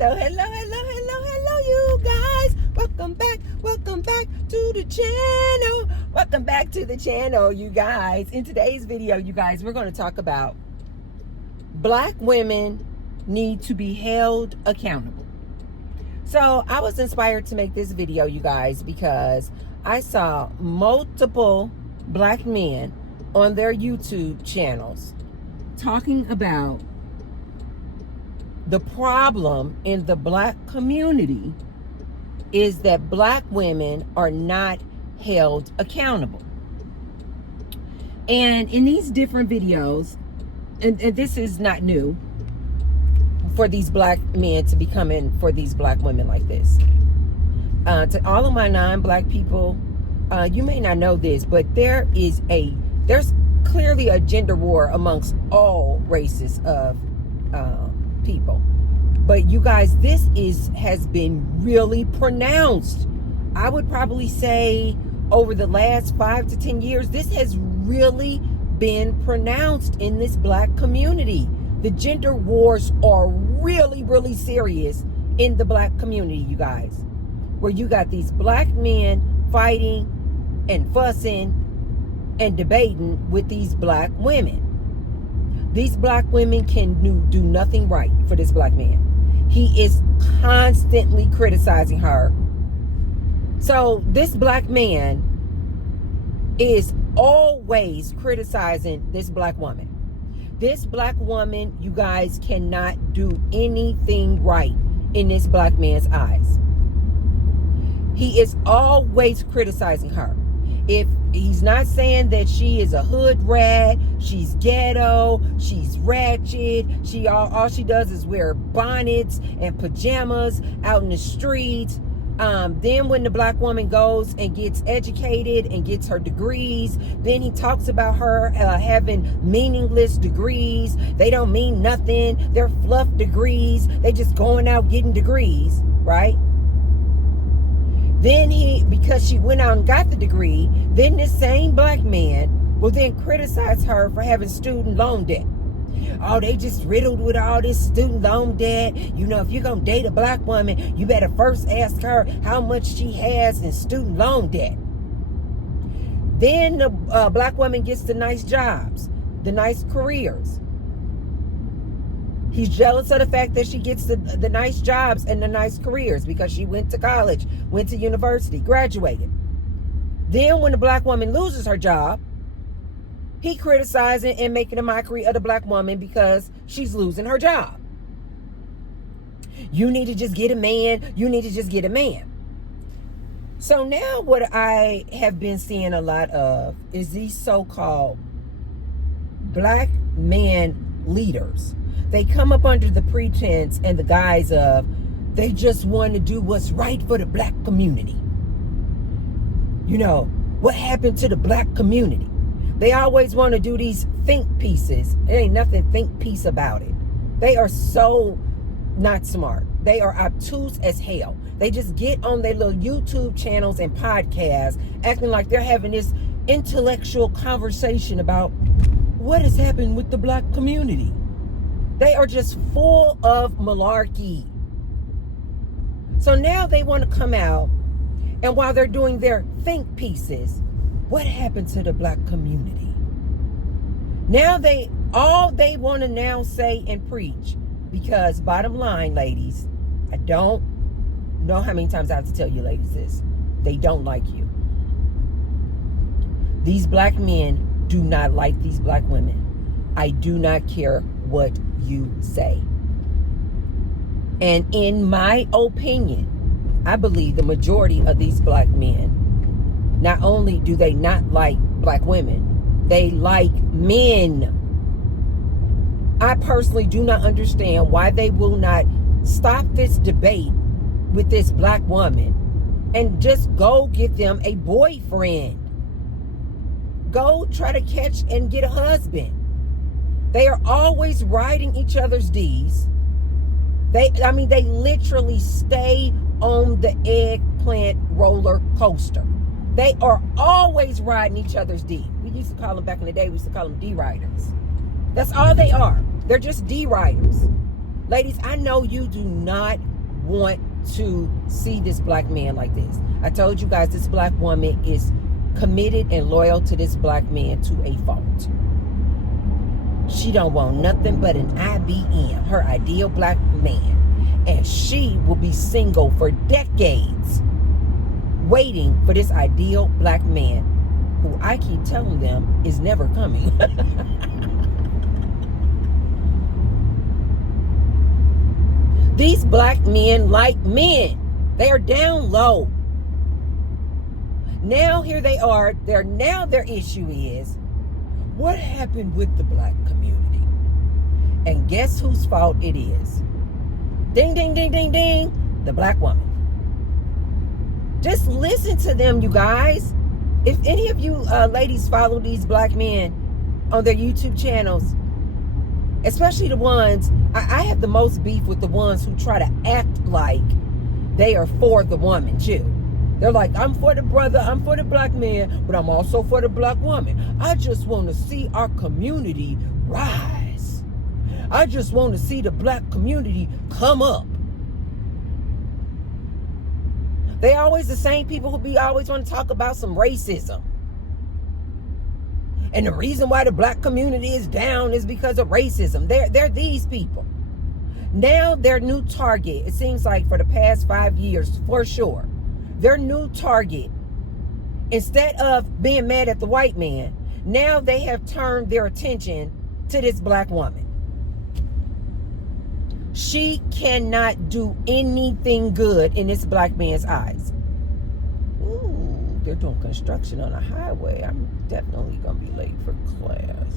Hello, you guys. Welcome back to the channel. Welcome back to the channel, you guys. In today's video, you guys, we're going to talk about Black women need to be held accountable. So I was inspired to make this video, you guys, because I saw multiple Black men on their YouTube channels talking about the problem in the Black community is that Black women are not held accountable. And in these different videos, and this is not new for these Black men to be coming for these Black women like this. To all of my non-Black people, you may not know this, but there's clearly a gender war amongst all races of people. But you guys, this has been really pronounced. I would probably say over the last 5 to 10 years, this has really been pronounced in this Black community. The gender wars are really, really serious in the Black community, you guys. Where you got these Black men fighting and fussing and debating with these Black women. These Black women can do nothing right for this Black man. He is constantly criticizing her. So this Black man is always criticizing this Black woman. This Black woman, you guys, cannot do anything right in this Black man's eyes. He is always criticizing her. If he's not saying that she is a hood rat, she's ghetto, she's ratchet, all she does is wear bonnets and pajamas out in the streets. Then when the Black woman goes and gets educated and gets her degrees, then he talks about her having meaningless degrees. They don't mean nothing. They're fluff degrees. They just going out getting degrees, right? Then because she went out and got the degree, then this same Black man will then criticize her for having student loan debt. Oh, they just riddled with all this student loan debt. You know, if you're going to date a Black woman, you better first ask her how much she has in student loan debt. Then the Black woman gets the nice jobs, the nice careers. He's jealous of the fact that she gets the nice jobs and the nice careers because she went to college, went to university, graduated. Then when the Black woman loses her job, he criticizing and making a mockery of the Black woman because she's losing her job. You need to just get a man. You need to just get a man. So now what I have been seeing a lot of is these so-called Black man leaders. They come up under the pretense and the guise of they just want to do what's right for the Black community. You know, what happened to the Black community? They always want to do these think pieces. There ain't nothing think piece about it. They are so not smart. They are obtuse as hell. They just get on their little YouTube channels and podcasts acting like they're having this intellectual conversation about what has happened with the Black community. They are just full of malarkey. So now they want to come out, and while they're doing their think pieces, what happened to the Black community? Now all they want to now say and preach, because bottom line, ladies, I don't know how many times I have to tell you ladies this. They don't like you. These Black men do not like these Black women. I do not care what you say. And in my opinion, I believe the majority of these Black men, not only do they not like Black women, they like men. I personally do not understand why they will not stop this debate with this Black woman and just go get them a boyfriend. Go try to catch and get a husband. They are always riding each other's D's. They literally stay on the eggplant roller coaster. They are always riding each other's D. We used to call them, back in the day, we used to call them D-riders. That's all they are. They're just D-riders. Ladies, I know you do not want to see this black man like this. I told you guys this black woman is committed and loyal to this black man to a fault. She don't want nothing but an IBM, her ideal black man. And she will be single for decades, waiting for this ideal black man, who I keep telling them is never coming. These black men like men. They are down low. Now here they are. Now their issue is, what happened with the black community? And guess whose fault it is? Ding, ding, ding, ding, ding. The black woman. Just listen to them, you guys. If any of you ladies follow these black men on their YouTube channels, especially the ones, I have the most beef with the ones who try to act like they are for the woman too. They're like, I'm for the brother, I'm for the black man, but I'm also for the black woman. I just want to see our community rise. I just want to see the black community come up. They always the same people who be always want to talk about some racism. And the reason why the black community is down is because of racism. They're these people. Now their new target, it seems like for the past 5 years, for sure, their new target, instead of being mad at the white man, now they have turned their attention to this black woman. She cannot do anything good in this black man's eyes. Ooh, they're doing construction on a highway. I'm definitely going to be late for class.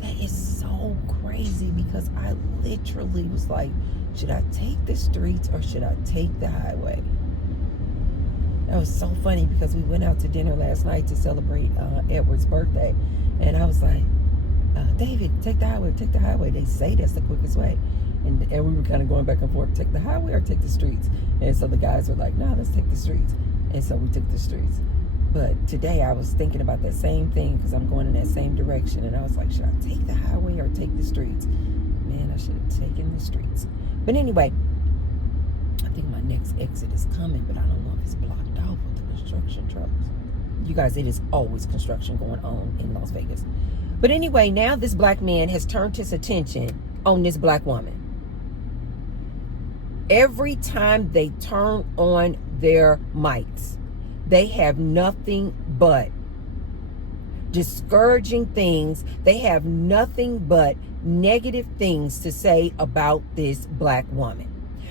That is so crazy, because I literally was like, should I take the streets or should I take the highway? That was so funny, because we went out to dinner last night to celebrate Edward's birthday. And I was like, David, take the highway, take the highway. They say that's the quickest way. And we were kind of going back and forth, take the highway or take the streets. And so the guys were like, no, let's take the streets. And so we took the streets. But today I was thinking about that same thing, because I'm going in that same direction. And I was like, should I take the highway or take the streets? Man, I should have taken the streets. But anyway, I think my next exit is coming, but I don't know if it's blocked off with the construction trucks. You guys, it is always construction going on in Las Vegas. But anyway, now this black man has turned his attention on this black woman. Every time they turn on their mics, they have nothing but discouraging things. They have nothing but negative things to say about this black woman.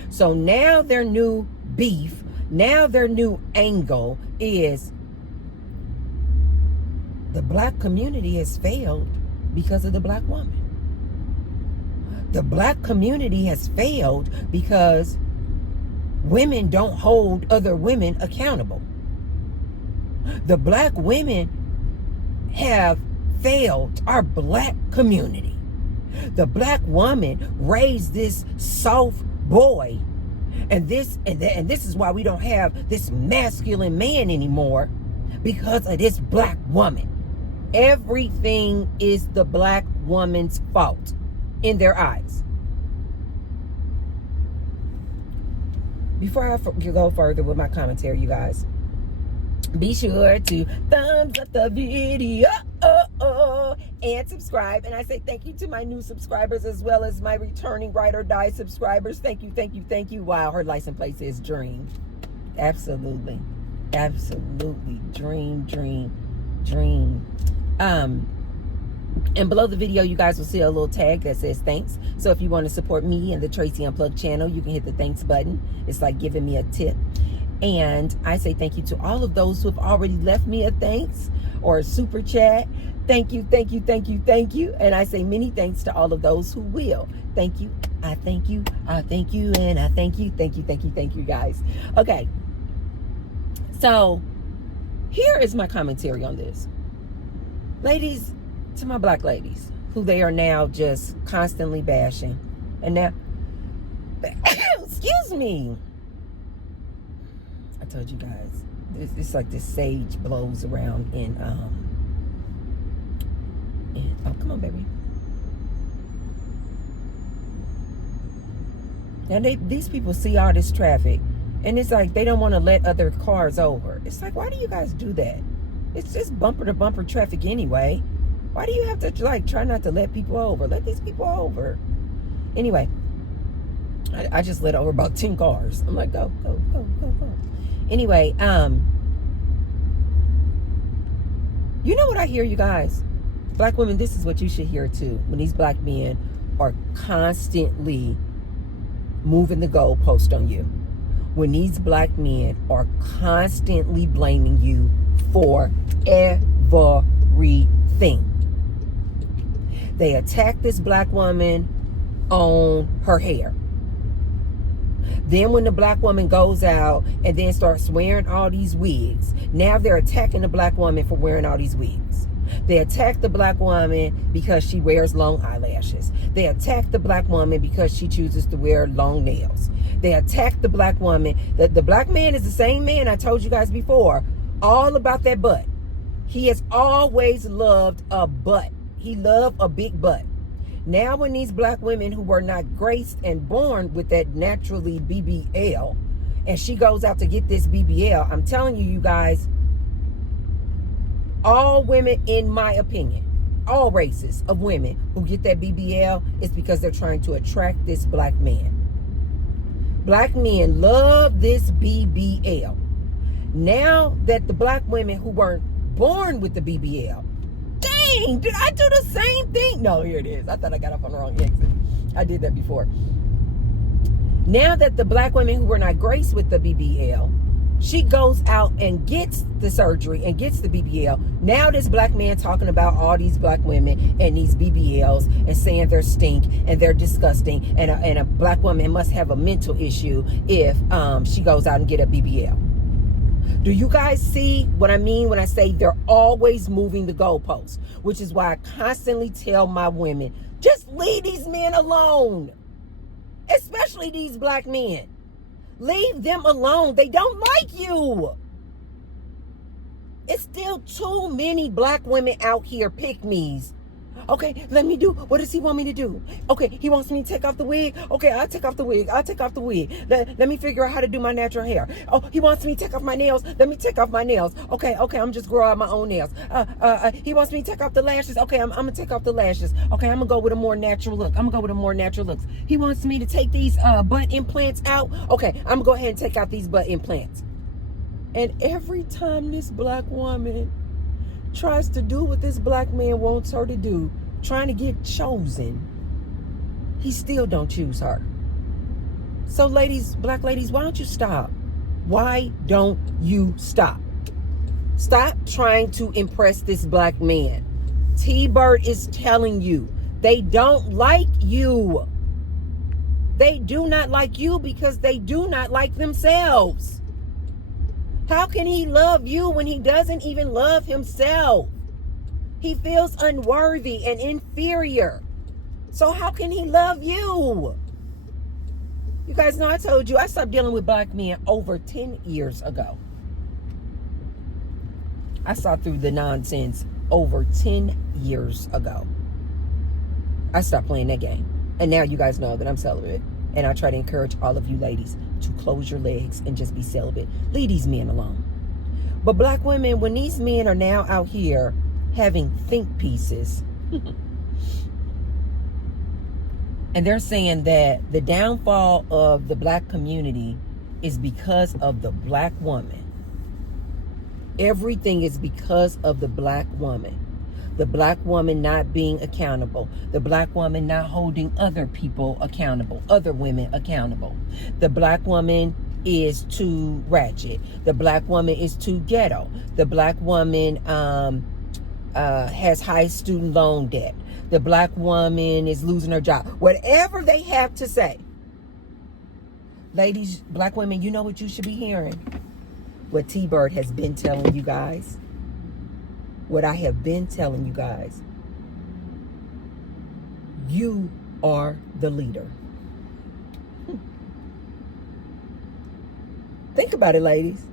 So now their new beef, now their new angle is the black community has failed because of the black woman. The black community has failed because women don't hold other women accountable. The black women have failed our black community. The black woman raised this soft boy, and this is why we don't have this masculine man anymore, because of this black woman. Everything is the black woman's fault in their eyes. Before I go further with my commentary, you guys, be sure to thumbs up the video and subscribe. And I say thank you to my new subscribers, as well as my returning Ride or Die subscribers. Thank you, thank you, thank you. Wow, her license plate says Dream. Absolutely. Absolutely. Dream, dream, dream. And below the video, you guys will see a little tag that says thanks. So if you want to support me and the Tracy Unplugged channel, you can hit the thanks button. It's like giving me a tip. And I say thank you to all of those who have already left me a thanks or a super chat. Thank you, thank you, thank you, thank you. And I say many thanks to all of those who will. Thank you, I thank you, I thank you, and I thank you, thank you, thank you, thank you, guys. Okay, so here is my commentary on this. Ladies, to my black ladies, who they are now just constantly bashing. And now, excuse me. I told you guys, it's like this sage blows around in oh, come on, baby. And these people see all this traffic, and it's like they don't want to let other cars over. It's like, why do you guys do that? It's just bumper to bumper traffic anyway. Why do you have to like try not to let people over? Let these people over. Anyway, I just let over about 10 cars. I'm like, go, go, go, go, go. Anyway, you know what I hear, you guys? Black women, this is what you should hear too. When these black men are constantly moving the goalpost on you. When these black men are constantly blaming you for everything. They attack this black woman on her hair. Then when the black woman goes out and then starts wearing all these wigs, now they're attacking the black woman for wearing all these wigs. They attack the black woman because she wears long eyelashes. They attack the black woman because she chooses to wear long nails. They attack the black woman. The black man is the same man I told you guys before, all about that butt. He has always loved a butt. He loved a big butt. Now when these black women who were not graced and born with that naturally BBL, and she goes out to get this BBL, I'm telling you, you guys, all women, in my opinion, all races of women who get that BBL is because they're trying to attract this black man. Black men love this BBL. Now that the black women who weren't born with the BBL, dang, did I do the same thing? No, here it is. I thought I got off on the wrong exit. I did that before. Now that the black women who were not graced with the BBL, she goes out and gets the surgery and gets the BBL. Now this black man talking about all these black women and these BBLs and saying they're stink and they're disgusting, and a black woman must have a mental issue if she goes out and get a BBL. Do you guys see what I mean when I say they're always moving the goalposts? Which is why I constantly tell my women, just leave these men alone. Especially these black men. Leave them alone. They don't like you. It's still too many black women out here pick-me's. Okay, let me do. What does he want me to do? Okay, he wants me to take off the wig. Okay, I'll take off the wig. I'll take off the wig. Let me figure out how to do my natural hair. Oh, he wants me to take off my nails. Let me take off my nails. Okay, I'm just grow out my own nails. He wants me to take off the lashes. Okay, I'm gonna take off the lashes. Okay, I'm gonna go with a more natural look. I'm gonna go with a more natural looks. He wants me to take these butt implants out. Okay, I'm gonna go ahead and take out these butt implants. And every time this black woman tries to do what this black man wants her to do, trying to get chosen, he still don't choose her. So ladies, black ladies, why don't you stop? Why don't you stop? Stop trying to impress this black man. T-Bird is telling you, they don't like you. They do not like you because they do not like themselves. How can he love you when he doesn't even love himself? He feels unworthy and inferior. So how can he love you? You guys know I told you I stopped dealing with black men over 10 years ago. I saw through the nonsense over 10 years ago. I stopped playing that game. And now you guys know that I'm celibate. And I try to encourage all of you ladies to close your legs and just be celibate. Leave these men alone. But black women, when these men are now out here having think pieces, and they're saying that the downfall of the black community is because of the black woman. Everything is because of the black woman. The black woman not being accountable. The black woman not holding other people accountable, other women accountable. The black woman is too ratchet. The black woman is too ghetto. The black woman has high student loan debt. The black woman is losing her job. Whatever they have to say. Ladies, black women, you know what you should be hearing? What T-Bird has been telling you guys. What I have been telling you guys. You are the leader. Think about it, ladies.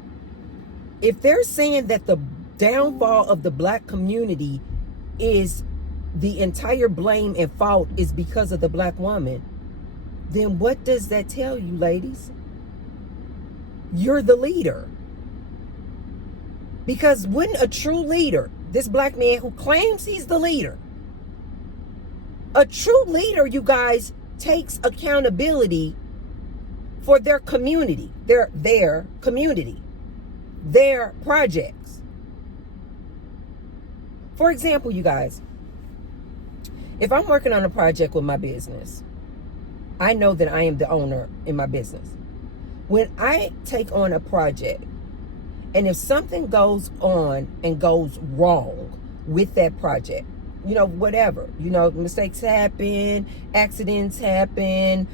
If they're saying that the downfall of the black community is the entire blame and fault is because of the black woman, then what does that tell you, ladies? You're the leader. Because when a true leader, this black man who claims he's the leader, a true leader, you guys, takes accountability for their community, their community, their projects. For example, you guys, if I'm working on a project with my business, I know that I am the owner in my business. When I take on a project, and if something goes on and goes wrong with that project, you know, whatever, you know, mistakes happen, accidents happen.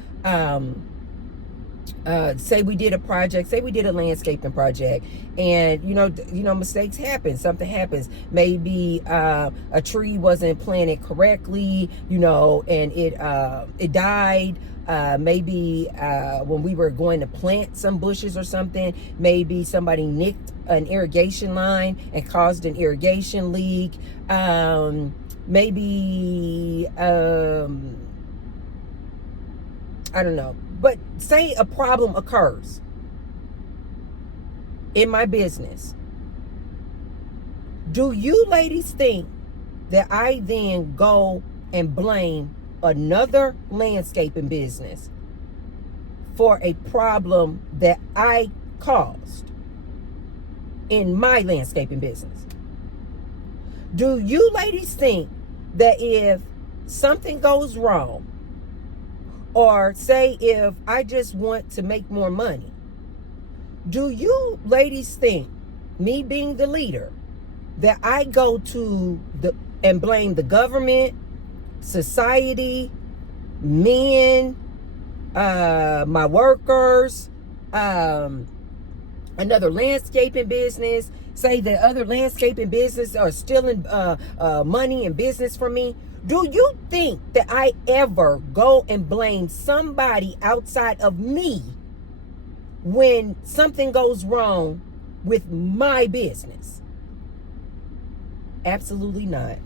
Say we did a project, say we did a landscaping project, and you know, mistakes happen. Something happens. Maybe a tree wasn't planted correctly, you know, and it died. Maybe when we were going to plant some bushes or something, maybe somebody nicked an irrigation line and caused an irrigation leak. Maybe I don't know. But say a problem occurs in my business. Do you ladies think that I then go and blame another landscaping business for a problem that I caused in my landscaping business? Do you ladies think that if something goes wrong, or say if I just want to make more money, do you ladies think, me being the leader, that I go to and blame the government, society, men, my workers, another landscaping business, say that other landscaping business are stealing money and business from me? Do you think that I ever go and blame somebody outside of me when something goes wrong with my business? Absolutely not.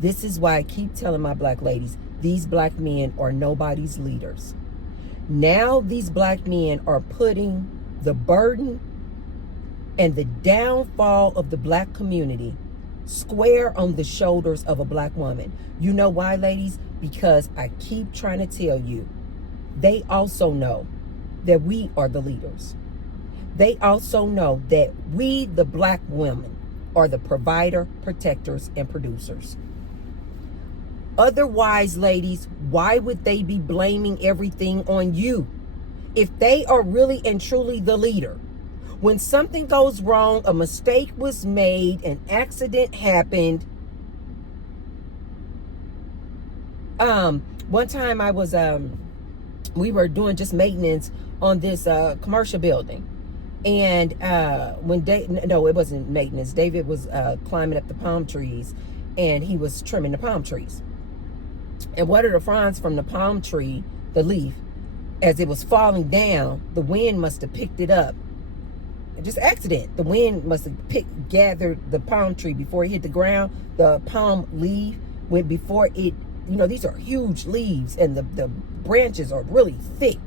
This is why I keep telling my black ladies, these black men are nobody's leaders. Now these black men are putting the burden and the downfall of the black community square on the shoulders of a black woman. You know why, ladies? Because I keep trying to tell you, they also know that we are the leaders. They also know that we, the black women, are the provider, protectors, and producers. Otherwise, ladies, why would they be blaming everything on you? If they are really and truly the leader, when something goes wrong, a mistake was made, an accident happened. One time I was, we were doing just maintenance on this commercial building. And when no, it wasn't maintenance. David was climbing up the palm trees, and he was trimming the palm trees. And one of the fronds from the palm tree, the leaf, as it was falling down, the wind must have picked it up. Just accident. The wind must have gathered the palm tree before it hit the ground. The palm leaf went before it, you know, these are huge leaves, and the branches are really thick.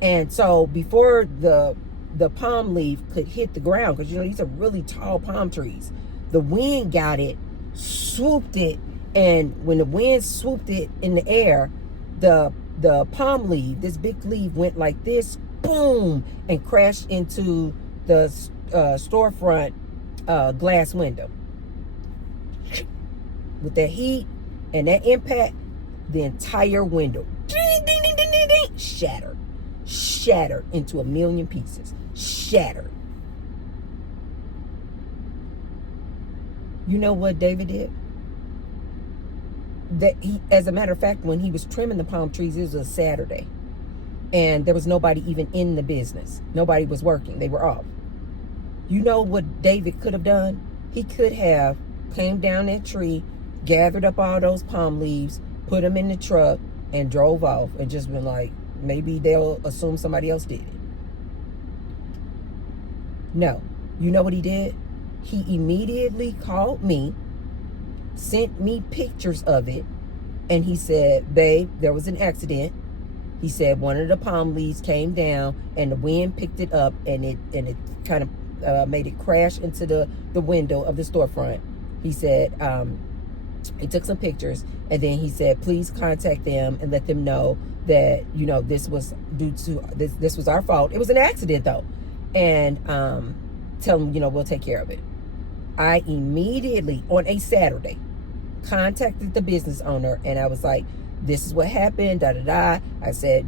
And so before the palm leaf could hit the ground, because, you know, these are really tall palm trees, the wind got it, swooped it, and when the wind swooped it in the air, the palm leaf, this big leaf, went like this, boom, and crashed into the storefront glass window. With that heat and that impact, the entire window ding, ding, ding, ding, ding, ding, shattered into a million pieces. Shattered. You know what David did? That he, as a matter of fact, when he was trimming the palm trees, it was a Saturday, and there was nobody even in the business. Nobody was working. They were off. You know what David could have done? He could have came down that tree, gathered up all those palm leaves, put them in the truck, and drove off, and just been like, maybe they'll assume somebody else did it. No. You know what he did? He immediately called me, sent me pictures of it, And he said, babe, there was an accident. He said one of the palm leaves came down and the wind picked it up and it kind of made it crash into the window of the storefront. He said he took some pictures, and then he said, please contact them and let them know that, you know, this was due to this was our fault. It was an accident though. And tell them, you know, we'll take care of it. I immediately, on a Saturday, contacted the business owner, and I was like, this is what happened, da da da. I said,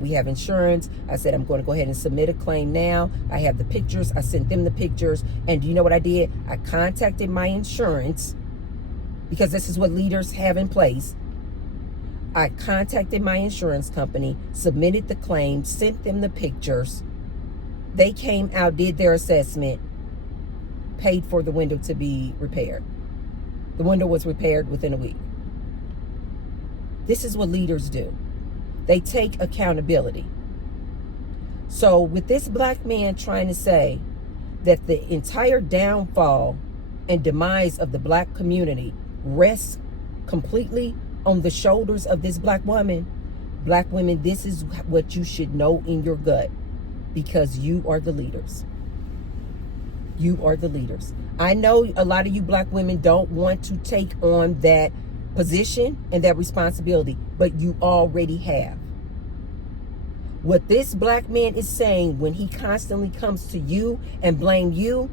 we have insurance. I said, I'm going to go ahead and submit a claim now. I have the pictures. I sent them the pictures. And do you know what I did? I contacted my insurance, because this is what leaders have in place. I contacted my insurance company, submitted the claim, sent them the pictures. They came out, did their assessment, paid for the window to be repaired. The window was repaired within a week. This is what leaders do. They take accountability. So with this black man trying to say that the entire downfall and demise of the black community rests completely on the shoulders of this black woman, black women, this is what you should know in your gut, because you are the leaders. You are the leaders. I know a lot of you black women don't want to take on that position and that responsibility, but you already have. What this black man is saying when he constantly comes to you and blame you,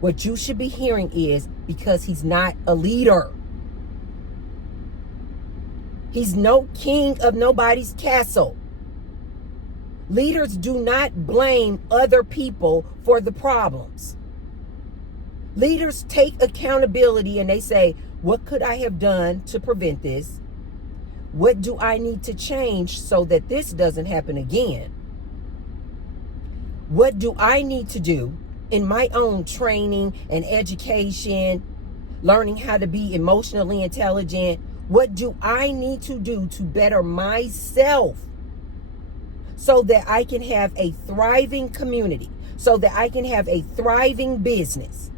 what you should be hearing is, because he's not a leader. He's no king of nobody's castle. Leaders do not blame other people for the problems. Leaders take accountability and they say, what could I have done to prevent this? What do I need to change so that this doesn't happen again? What do I need to do in my own training and education, learning how to be emotionally intelligent? What do I need to do to better myself so that I can have a thriving community, so that I can have a thriving business?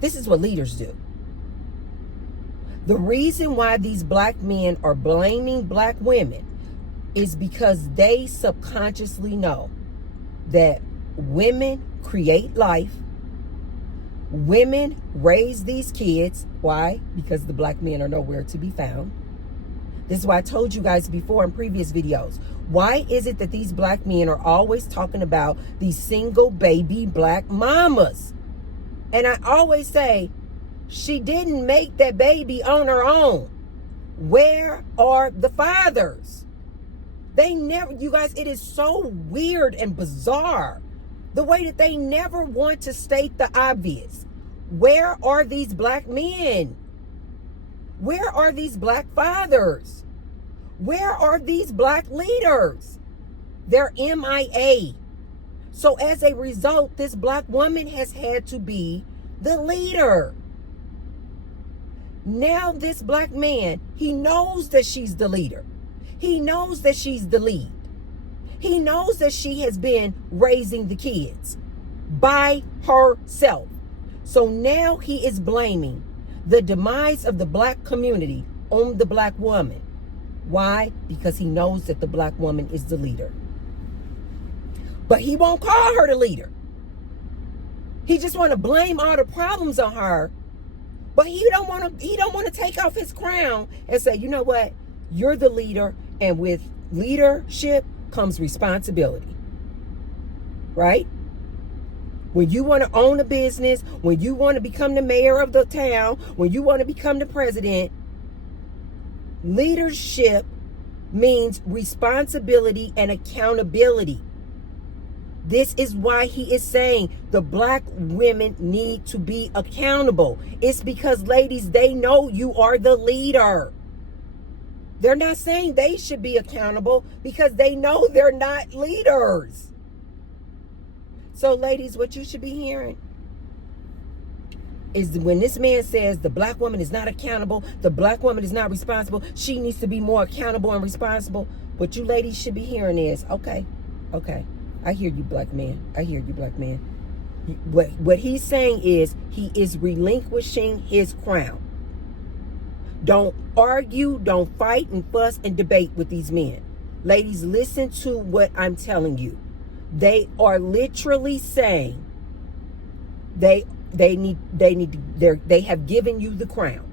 This is what leaders do. The reason why these black men are blaming black women is because they subconsciously know that women create life. Women raise these kids. Why? Because the black men are nowhere to be found. This is why I told you guys before in previous videos. Why is it that these black men are always talking about these single baby black mamas? And I always say, she didn't make that baby on her own. Where are the fathers? They never, you guys, it is so weird and bizarre the way that they never want to state the obvious. Where are these black men? Where are these black fathers? Where are these black leaders? They're MIA. So as a result, this black woman has had to be the leader. Now this black man, he knows that she's the leader. He knows that she's the lead. He knows that she has been raising the kids by herself. So now he is blaming the demise of the black community on the black woman. Why? Because he knows that the black woman is the leader. But he won't call her the leader. He just want to blame all the problems on her. But he don't want to take off his crown and say, you know what? You're the leader, and with leadership comes responsibility. Right? When you want to own a business, when you want to become the mayor of the town, when you want to become the president, leadership means responsibility and accountability. This is why he is saying the black women need to be accountable. It's because, ladies, they know you are the leader. They're not saying they should be accountable because they know they're not leaders. So, ladies, what you should be hearing is when this man says the black woman is not accountable, the black woman is not responsible, she needs to be more accountable and responsible. What you ladies should be hearing is, okay, I hear you, black man. I hear you, black man. What he's saying is he is relinquishing his crown. Don't argue, don't fight and fuss and debate with these men. Ladies, listen to what I'm telling you. They are literally saying they have given you the crown.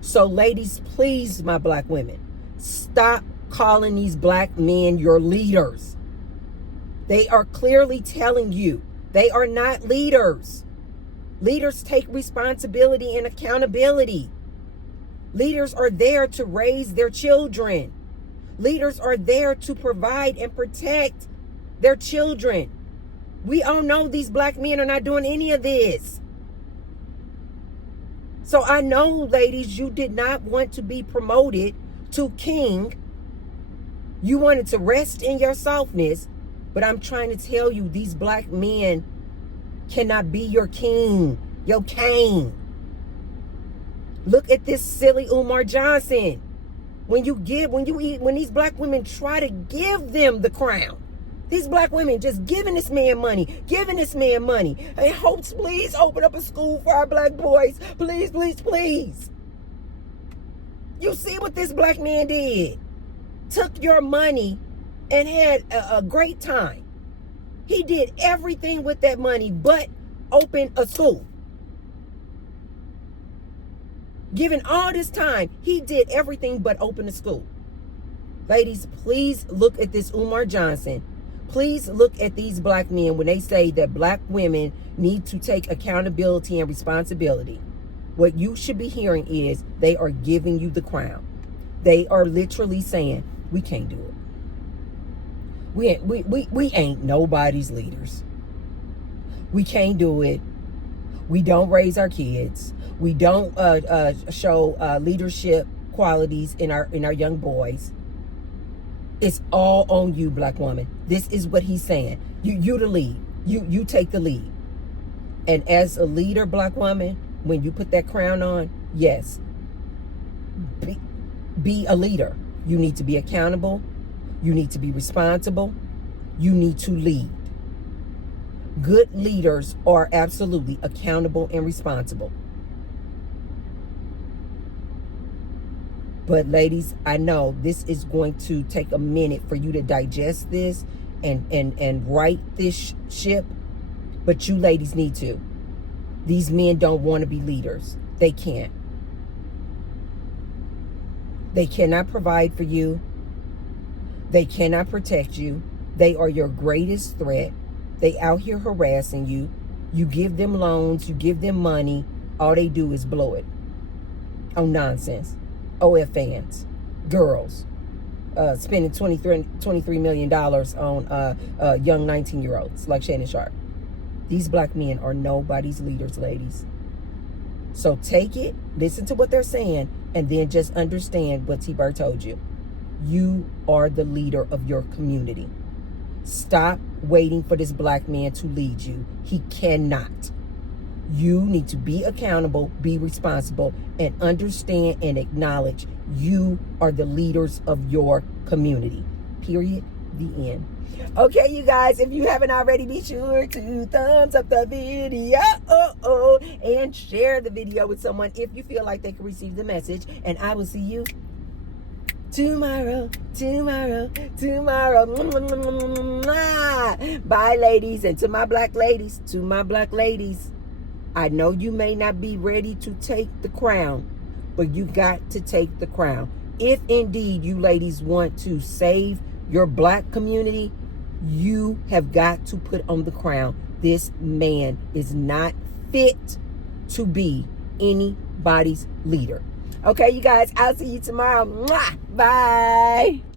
So ladies, please, my black women, stop calling these black men your leaders. They are clearly telling you they are not leaders. Leaders take responsibility and accountability. Leaders are there to raise their children. Leaders are there to provide and protect their children. We all know these black men are not doing any of this. So I know, ladies, you did not want to be promoted to king. You wanted to rest in your softness. But I'm trying to tell you, these black men cannot be your king, your king. Look at this silly Umar Johnson. When these black women try to give them the crown, these black women just giving this man money, and hopes, please open up a school for our black boys. Please, please, please. You see what this black man did? Took your money and had a great time. He did everything with that money but open a school. Given all this time, he did everything but open a school. Ladies, please look at this Umar Johnson. Please look at these black men when they say that black women need to take accountability and responsibility. What you should be hearing is they are giving you the crown. They are literally saying, we can't do it. We ain't nobody's leaders. We can't do it. We don't raise our kids. We don't show leadership qualities in our young boys. It's all on you, black woman. This is what he's saying. You the lead. You take the lead. And as a leader, black woman, when you put that crown on, yes, be a leader. You need to be accountable. You need to be responsible. You need to lead. Good leaders are absolutely accountable and responsible. But ladies, I know this is going to take a minute for you to digest this and right this ship. But you ladies need to. These men don't want to be leaders. They can't. They cannot provide for you. They cannot protect you. They are your greatest threat. They out here harassing you. You give them loans. You give them money. All they do is blow it on nonsense. OF girls, spending $23 million on young 19-year-olds like Shannon Sharp. These black men are nobody's leaders, ladies. So take it, listen to what they're saying, and then just understand what T-Bird told you. You are the leader of your community. Stop waiting for this black man to lead you. He cannot. You need to be accountable, be responsible, and understand and acknowledge you are the leaders of your community. Period. The end. Okay, you guys, if you haven't already, be sure to thumbs up the video and share the video with someone if you feel like they can receive the message. And I will see you tomorrow. Bye, ladies. And to my black ladies, I know you may not be ready to take the crown, but you got to take the crown. If indeed you ladies want to save your black community, you have got to put on the crown. This man is not fit to be anybody's leader. Okay, you guys, I'll see you tomorrow. Mwah! Bye.